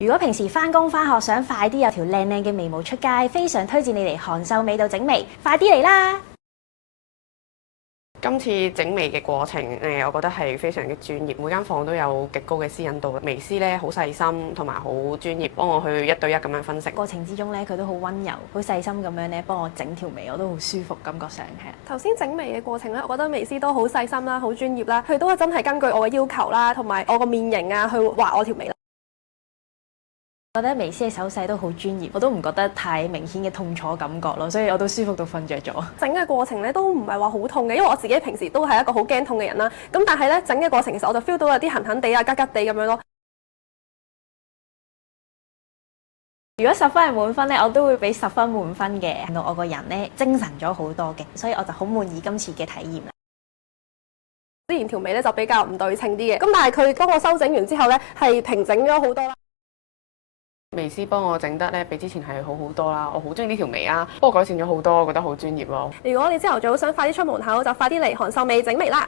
如果平時返工返學想快啲有條靚靚嘅眉毛出街，非常推薦你嚟韓秀美度整眉，快啲嚟啦！今次整眉嘅過程，我覺得係非常嘅專業，每間房都有極高嘅私隱度。眉師咧好細心同埋好專業，幫我去一對一咁樣分析。過程之中咧，佢都好溫柔、好細心咁樣咧，幫我整條眉，我都好舒服，感覺上係。頭先整眉嘅過程咧，我覺得眉師都好細心啦，好專業啦，佢都真係根據我嘅要求啦，同埋我個面型啊，去畫我條眉啦。覺得眉師嘅手勢都好專業，我都唔覺得太明顯嘅痛楚感覺咯，所以我都舒服到瞓着咗。整嘅過程咧都唔係話好痛嘅，因為我自己平時都係一個好驚痛嘅人啦。咁但係咧整嘅過程其實我就 feel 到有啲痕痕地啊、吉吉地咁樣咯。如果10分係滿分咧，我都會俾10分滿分嘅，令到我個人咧精神咗好多嘅，所以我就好滿意今次嘅體驗啦。之前條眉咧就比較唔對稱啲嘅，咁但係佢幫我修整完之後咧係平整咗好多啦。眉師幫我整得咧，比之前係好好多啦。我好中意呢條眉啊，幫我改善咗好多，我覺得好專業咯。如果你朝頭早想快啲出門口，就快啲嚟韓秀美整眉啦！